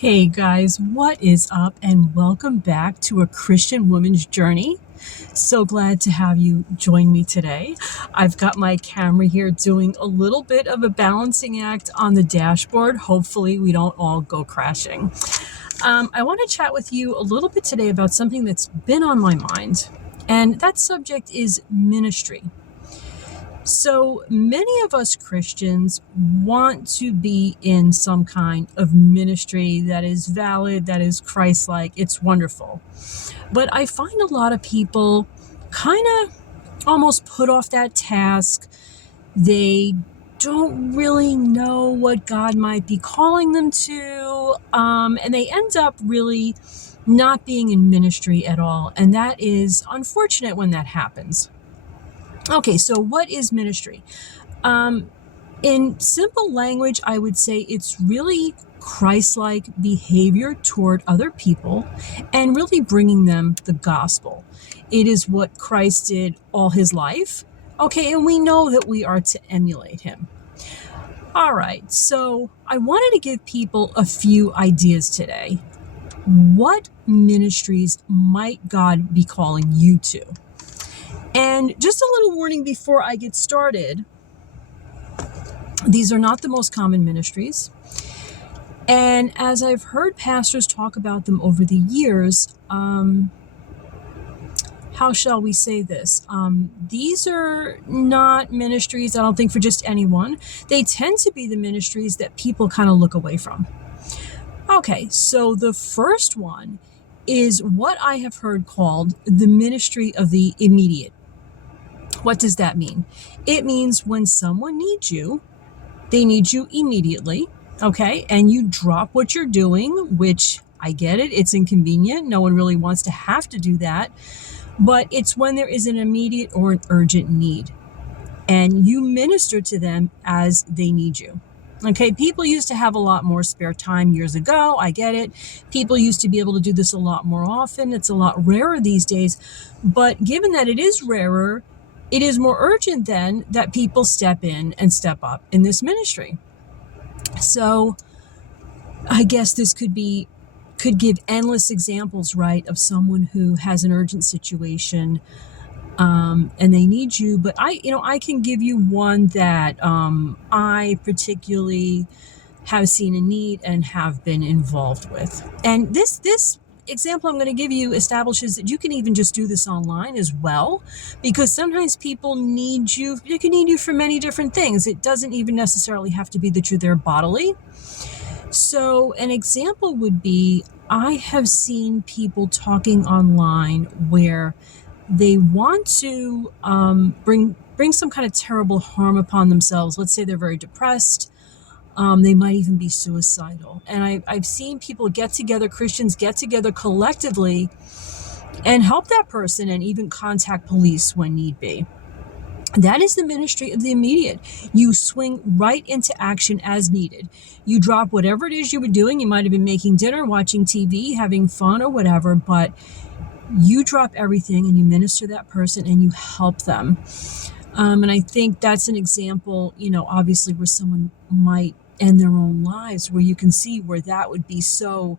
Hey guys, what is up? And welcome back to A Christian Woman's Journey. So glad to have you join me today. I've got my camera here doing a little bit of a balancing act on the dashboard. Hopefully we don't all go crashing. I want to chat with you a little bit today about something that's been on my mind, and that subject is ministry. So many of us Christians want to be in some kind of ministry that is valid, that is Christ-like. It's wonderful. But I find a lot of people kind of almost put off that task. They don't really know what God might be calling them to, and they end up really not being in ministry at all. And that is unfortunate when that happens. Okay, so what is ministry? In simple language, I would say it's really Christ-like behavior toward other people and really bringing them the gospel. It is what Christ did all his life. Okay, and we know that we are to emulate him. All right, so I wanted to give people a few ideas today. What ministries might God be calling you to? And just a little warning before I get started. These are not the most common ministries. And as I've heard pastors talk about them over the years, how shall we say this? These are not ministries, I don't think, for just anyone. They tend to be the ministries that people kind of look away from. Okay, so the first one is what I have heard called the ministry of the immediate. What does that mean? It means when someone needs you, they need you immediately, okay? And you drop what you're doing, which I get it, it's inconvenient. No one really wants to have to do that. But it's when there is an immediate or an urgent need. And you minister to them as they need you. Okay, people used to have a lot more spare time years ago. I get it. People used to be able to do this a lot more often. It's a lot rarer these days. But given that it is rarer, it is more urgent then that people step in and step up in this ministry. So I guess this could give endless examples, right, of someone who has an urgent situation and they need you. But I can give you one that I particularly have seen a need and have been involved with. And this example I'm going to give you establishes that you can even just do this online as well, because sometimes people need you. They can need you for many different things. It doesn't even necessarily have to be that you're there bodily. So an example would be, I have seen people talking online where they want to bring some kind of terrible harm upon themselves. Let's say they're very depressed. They might even be suicidal. And I've seen people get together, Christians get together collectively and help that person and even contact police when need be. That is the ministry of the immediate. You swing right into action as needed. You drop whatever it is you were doing. You might have been making dinner, watching TV, having fun or whatever, but you drop everything and you minister to that person and you help them. And I think that's an example, obviously where someone might end their own lives, where you can see where that would be so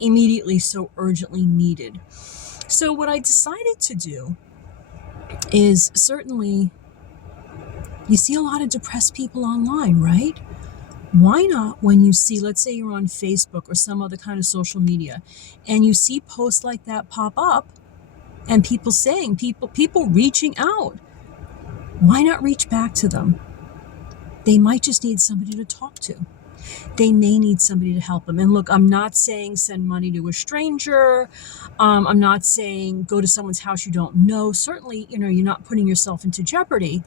immediately, so urgently needed. So what I decided to do is, certainly you see a lot of depressed people online, right? Why not, when you see, let's say you're on Facebook or some other kind of social media, and you see posts like that pop up and people reaching out, why not reach back to them? They might just need somebody to talk to. They may need somebody to help them. And look, I'm not saying send money to a stranger. I'm not saying go to someone's house you don't know. Certainly, you're not putting yourself into jeopardy,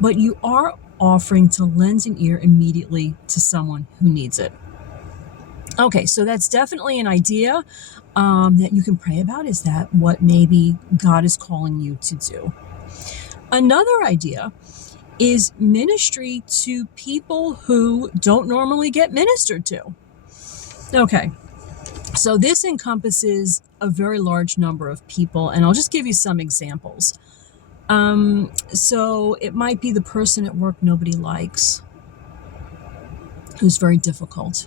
but you are offering to lend an ear immediately to someone who needs it. Okay, so that's definitely an idea that you can pray about, is that what maybe God is calling you to do. Another idea is ministry to people who don't normally get ministered to. Okay, so this encompasses a very large number of people, and I'll just give you some examples. So it might be the person at work nobody likes, who's very difficult.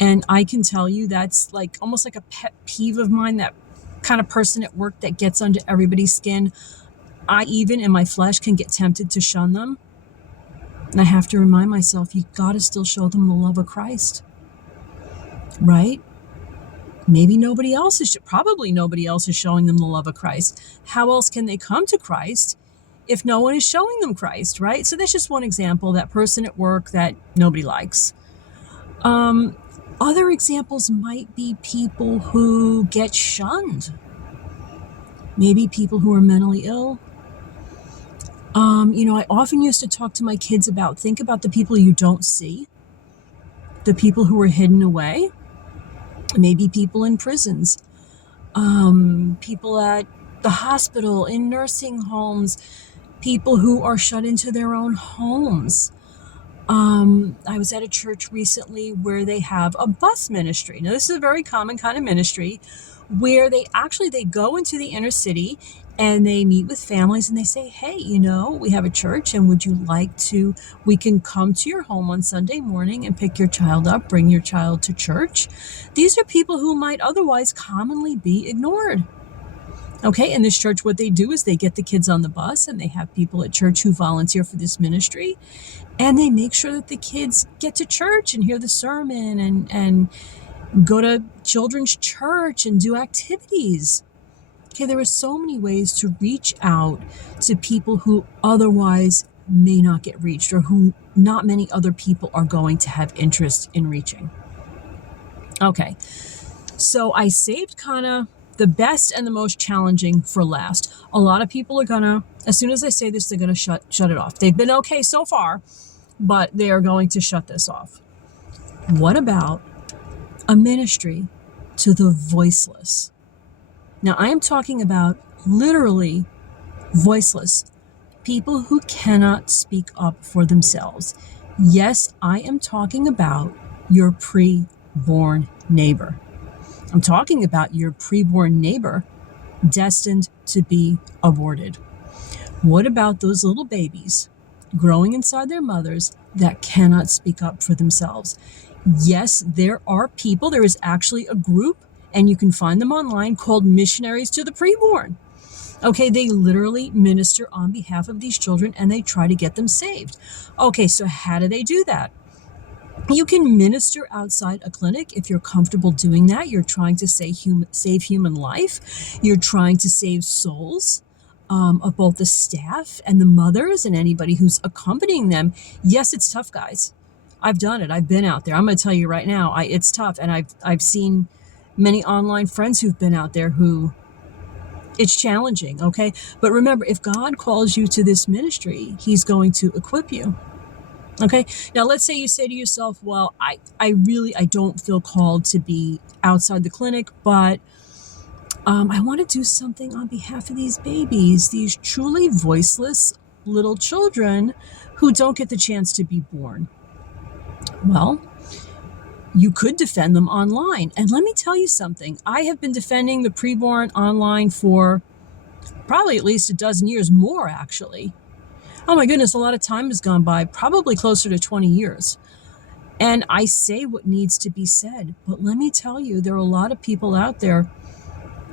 And I can tell you that's like almost like a pet peeve of mine, that kind of person at work that gets under everybody's skin. I, even in my flesh, can get tempted to shun them. And I have to remind myself, you got to still show them the love of Christ, right? Probably nobody else is showing them the love of Christ. How else can they come to Christ if no one is showing them Christ, right? So that's just one example, that person at work that nobody likes. Other examples might be people who get shunned. Maybe people who are mentally ill. I often used to talk to my kids about, think about the people you don't see, the people who are hidden away, maybe people in prisons, people at the hospital, in nursing homes, people who are shut into their own homes. I was at a church recently where they have a bus ministry. Now, this is a very common kind of ministry where they go into the inner city and they meet with families and they say, hey, we have a church, and we can come to your home on Sunday morning and pick your child up, bring your child to church. These are people who might otherwise commonly be ignored. Okay, in this church, what they do is they get the kids on the bus, and they have people at church who volunteer for this ministry, and they make sure that the kids get to church and hear the sermon and go to children's church and do activities. Okay, there are so many ways to reach out to people who otherwise may not get reached, or who not many other people are going to have interest in reaching. Okay, so I saved kind of the best and the most challenging for last. A lot of people are gonna, as soon as I say this, they're gonna shut it off. They've been okay so far, but they are going to shut this off. What about a ministry to the voiceless? Now, I am talking about literally voiceless, people who cannot speak up for themselves. Yes, I am talking about your pre-born neighbor. I'm talking about your pre-born neighbor destined to be aborted. What about those little babies growing inside their mothers that cannot speak up for themselves? Yes, there is actually a group, and you can find them online, called Missionaries to the Preborn. Okay, they literally minister on behalf of these children, and they try to get them saved. Okay, so how do they do that? You can minister outside a clinic if you're comfortable doing that. You're trying to save human life. You're trying to save souls of both the staff and the mothers and anybody who's accompanying them. Yes, it's tough, guys. I've done it. I've been out there. I'm going to tell you right now, it's tough. And I've seen many online friends who've been out there who it's challenging. Okay. But remember, if God calls you to this ministry, he's going to equip you. Okay. Now, let's say you say to yourself, well, I don't feel called to be outside the clinic, but I want to do something on behalf of these babies, these truly voiceless little children who don't get the chance to be born. Well, you could defend them online. And let me tell you something. I have been defending the preborn online for probably at least a dozen years, more actually. Oh my goodness, a lot of time has gone by, probably closer to 20 years. And I say what needs to be said. But let me tell you, there are a lot of people out there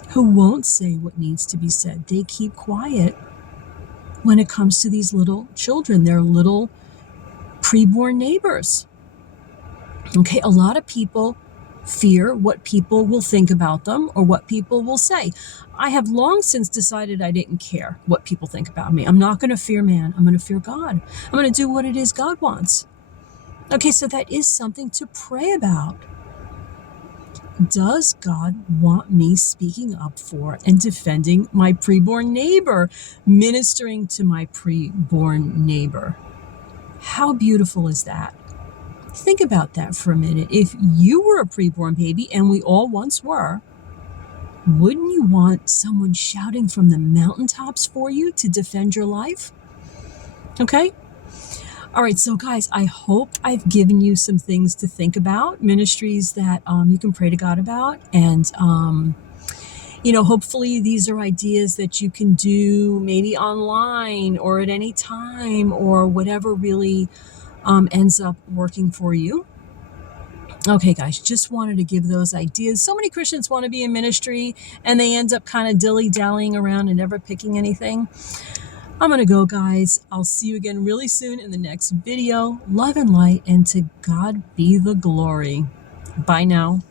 who won't say what needs to be said. They keep quiet when it comes to these little children, their little preborn neighbors. Okay, a lot of people fear what people will think about them or what people will say. I have long since decided I didn't care what people think about me. I'm not going to fear man. I'm going to fear God. I'm going to do what it is God wants. Okay, so that is something to pray about. Does God want me speaking up for and defending my preborn neighbor, ministering to my preborn neighbor? How beautiful is that? Think about that for a minute. If you were a preborn baby, and we all once were, wouldn't you want someone shouting from the mountaintops for you to defend your life? Okay? All right, so guys, I hope I've given you some things to think about, ministries that you can pray to God about. And, hopefully these are ideas that you can do maybe online or at any time or whatever really ends up working for you. Okay, guys, just wanted to give those ideas. So many Christians want to be in ministry and they end up kind of dilly-dallying around and never picking anything. I'm going to go, guys. I'll see you again really soon in the next video. Love and light, and to God be the glory. Bye now.